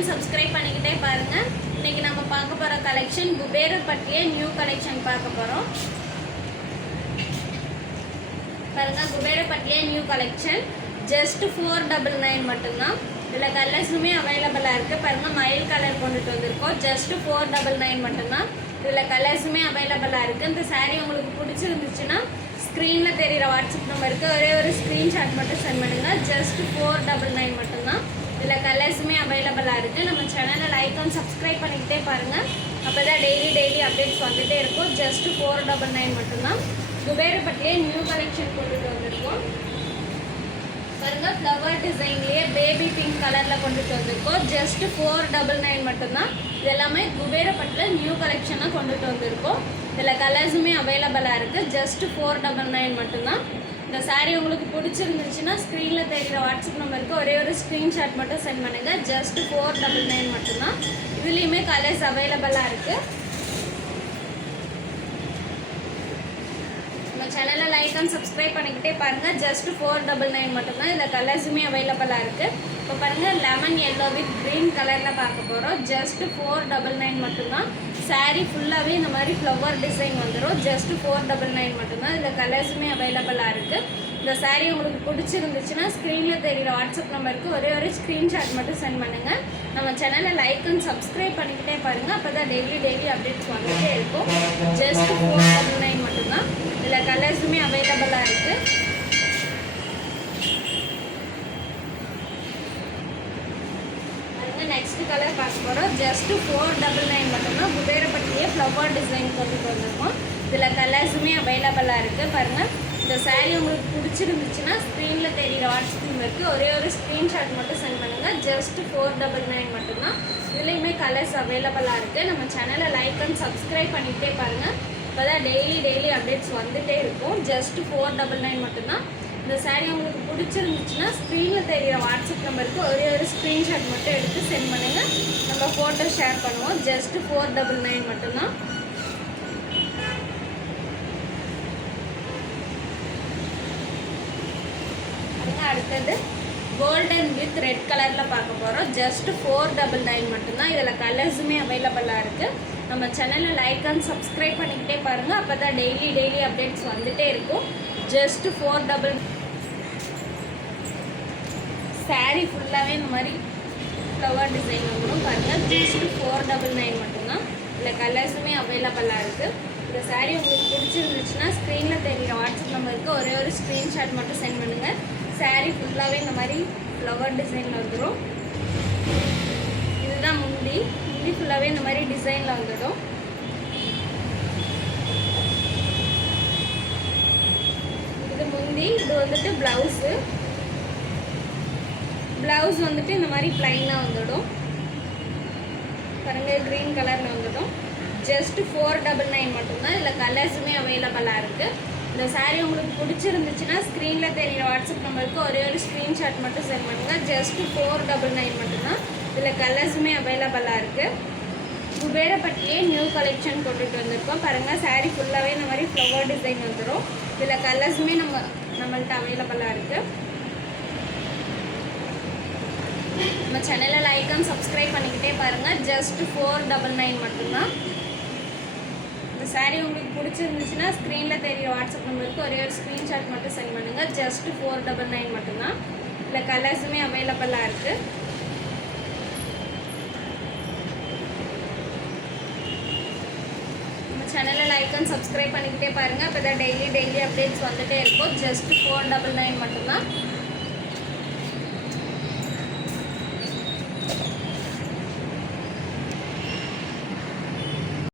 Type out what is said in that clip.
And subscribe பண்ணிக்கிட்டே பாருங்கள். இன்றைக்கி நம்ம பார்க்க போகிற கலெக்ஷன் குபேரப்பட்டிலே நியூ கலெக்ஷன் பார்க்க போகிறோம். பாருங்கள், குபேரப்பட்டிலே நியூ கலெக்ஷன் ஜஸ்ட் 499 மட்டும்தான். இதில் கலர்ஸுமே அவைலபிளாக இருக்குது. பாருங்கள், மயில் கலர் கொண்டுட்டு வந்திருக்கோம். ஜஸ்ட் 499 மட்டும்தான். இதில் கலர்ஸுமே அவைலபிளாக இருக்குது. இந்த சாரீ உங்களுக்கு பிடிச்சிருந்துச்சுன்னா ஸ்க்ரீனில் தெரிகிற வாட்ஸ்அப் நம்பருக்கு ஒரே ஒரு ஸ்க்ரீன்ஷாட் மட்டும் சென்ட் பண்ணுங்கள். ஜஸ்ட் 499 மட்டும்தான். இதில் கலர்ஸுமே அவைலபிளாக இருக்குது. நம்ம சேனலை லைக் அண்ட் சப்ஸ்கிரைப் பண்ணிக்கிட்டே பாருங்கள். அப்போ தான் டெய்லி அப்டேட்ஸ் வந்துகிட்டே இருக்கும். ஜஸ்ட் 499 மட்டும்தான். குபேரப்பட்டிலே நியூ கலெக்ஷன் கொண்டுட்டு வந்திருக்கோம். பாருங்கள், ஃப்ளவர் டிசைன்லேயே பேபி பிங்க் கலரில் கொண்டுட்டு வந்திருக்கோம். ஜஸ்ட் 499 மட்டும்தான். இது எல்லாமே குபேரப்பட்டில் நியூ கலெக்ஷனாக கொண்டுட்டு வந்திருக்கோம். இதில் கலர்ஸுமே அவைலபிளாக இருக்குது. ஜஸ்ட் 499 மட்டும்தான். இந்த சாரீ உங்களுக்கு பிடிச்சிருந்துச்சுன்னா ஸ்க்ரீனில் தெரிகிற வாட்ஸ்அப் நம்பருக்கு ஒரே ஒரு ஸ்க்ரீன்ஷாட் மட்டும் சென்ட் பண்ணுங்கள். ஜஸ்ட் 499 மட்டும்தான். இதுலேயுமே கலர்ஸ் அவைலபிளாக இருக்குது. நம்ம சேனலை லைக் அண்ட் சப்ஸ்கிரைப் பண்ணிக்கிட்டே பாருங்கள். ஜஸ்ட் 499 மட்டும்தான். இதில் கலர்ஸுமே அவைலபிளாக இருக்குது. இப்போ பாருங்கள், லெமன் எல்லோ வித் க்ரீன் கலரில் பார்க்க போகிறோம். ஜஸ்ட் 499 மட்டும்தான். சாரீ ஃபுல்லாகவே இந்த மாதிரி ஃப்ளவர் டிசைன் வந்துடும். ஜஸ்ட் 499 மட்டும்தான். இதில் கலர்ஸுமே அவைலபிளாக இருக்குது. இந்த சாரீ உங்களுக்கு பிடிச்சிருந்துச்சுன்னா ஸ்க்ரீனில் தெரிகிற வாட்ஸ்அப் நம்பருக்கு ஒரே ஒரு ஸ்க்ரீன்ஷாட் மட்டும் சென்ட் பண்ணுங்கள். நம்ம சேனலை லைக் அண்ட் சப்ஸ்கிரைப் பண்ணிக்கிட்டே பாருங்கள். அப்போ தான் டெய்லி அப்டேட்ஸ் வந்துகிட்டே இருக்கும். ஜஸ்ட் 499 மட்டும்தான். இதில் கலர்ஸுமே அவைலபிளாக இருக்குது. நெக்ஸ்ட் கலர் பார்க்க போகிறோம். ஜஸ்ட் 499 மட்டும்தான். குபேரப்பட்டிலேயே ஃப்ளவர் டிசைன் கொண்டுட்டு வந்திருக்கோம். இதில் கலர்ஸுமே அவைலபிளாக இருக்குது. பாருங்கள், இந்த சாரீ உங்களுக்கு பிடிச்சிருந்துச்சுன்னா ஸ்க்ரீனில் தெரிகிற வாட்ஸ்அப் நம்பருக்கு ஒரே ஒரு ஸ்க்ரீன்ஷாட் மட்டும் சென்ட் பண்ணுங்கள். ஜஸ்ட் 499 மட்டும்தான். இதுலேயுமே கலர்ஸ் அவைலபிளாக இருக்குது. நம்ம சேனலை லைக் அண்ட் சப்ஸ்கிரைப் பண்ணிகிட்டே பாருங்கள். இப்போ தான் டெய்லி அப்டேட்ஸ் வந்துகிட்டே இருக்கும். ஜஸ்ட் 499 மட்டும்தான். இந்த சாரீ உங்களுக்கு பிடிச்சிருந்துச்சுன்னா ஸ்க்ரீனில் தெரிகிற வாட்ஸ்அப் நம்பருக்கு ஒரே ஒரு ஸ்க்ரீன்ஷாட் மட்டும் எடுத்து சென்ட் பண்ணுங்கள். நம்ம ஃபோட்டோ ஷேர் பண்ணுவோம். ஜஸ்ட் 499 மட்டும்தான். அடுத்தது கோல்டன் வித் ரெட் கலரில் பார்க்க போகிறோம். ஜஸ்ட் 499 மட்டும்தான். இதில் கலர்ஸுமே அவைலபிளாக இருக்குது. நம்ம சேனலை லைக் அண்ட் சப்ஸ்கிரைப் பண்ணிக்கிட்டே பாருங்கள். அப்போ தான் டெய்லி அப்டேட்ஸ் வந்துகிட்டே இருக்கும். ஜஸ்ட் 499. சாரீ ஃபுல்லாகவே இந்த மாதிரி ஃப்ளவர் டிசைன் வந்துடும். பாருங்கள், ஜஸ்ட் 499 மட்டும்தான். இதில் கலர்ஸுமே அவைலபிளாக இருக்குது. இந்த சாரீ உங்களுக்கு பிடிச்சிருந்துச்சுன்னா ஸ்க்ரீனில் தெரிகிற வாட்ஸ்அப் நம்பருக்கு ஒரே ஒரு ஸ்க்ரீன்ஷாட் மட்டும் சென்ட் பண்ணுங்கள். சாரீ ஃபுல்லாகவே இந்த மாதிரி ஃப்ளவர் டிசைனில் வந்துடும். இதுதான் முந்தி ஃபுல்லாகவே இந்த மாதிரி டிசைனில் வந்துடும். இது முந்தி. இது வந்துட்டு ப்ளவுஸு. ப்ளவுஸ் வந்துட்டு இந்த மாதிரி ப்ளைனாக வந்துடும். பாருங்கள், க்ரீன் கலரில் வந்துடும். ஜஸ்ட் 499 மட்டும்தான். இதில் கலர்ஸுமே அவைலபிளாக இருக்குது. இந்த சாரீ உங்களுக்கு பிடிச்சிருந்துச்சுன்னா ஸ்க்ரீனில் தெரிகிற வாட்ஸ்அப் நம்பருக்கு ஒரே ஒரு ஸ்க்ரீன்ஷாட் மட்டும் சென்ட் பண்ணுங்கள். ஜஸ்ட் 499 மட்டும்தான். இதில் கலர்ஸுமே அவைலபிளாக இருக்குது. குபேரப்பட்டிலே நியூ கலெக்ஷன் கொண்டுட்டு வந்திருக்கோம். பாருங்கள், சாரீ ஃபுல்லாகவே இந்த மாதிரி ஃப்ளவர் டிசைன் வந்துடும். இதில் கலர்ஸுமே நம்மள்கிட்ட அவைலபிளாக இருக்குது. நம்ம சேனலை லைக் அண்ட் சப்ஸ்கிரைப் பண்ணிக்கிட்டே பாருங்கள். ஜஸ்ட் 499 மட்டும்தான். இந்த சாரீ உங்களுக்கு பிடிச்சிருந்துச்சுன்னா ஸ்க்ரீனில் தெரிகிற வாட்ஸ்அப் நம்பருக்கு ஒரே ஒரு ஸ்க்ரீன்ஷாட் மட்டும் சென்ட் பண்ணுங்கள். ஜஸ்ட் 499 மட்டும்தான். இல்லை கலர்ஸுமே அவைலபிளாக இருக்குது. நம்ம சேனலை லைக் அண்ட் சப்ஸ்கிரைப் பண்ணிக்கிட்டே பாருங்கள். அப்போ தான் டெய்லி அப்டேட்ஸ் வந்துகிட்டே இருக்கும். ஜஸ்ட் 499 மட்டும்தான்.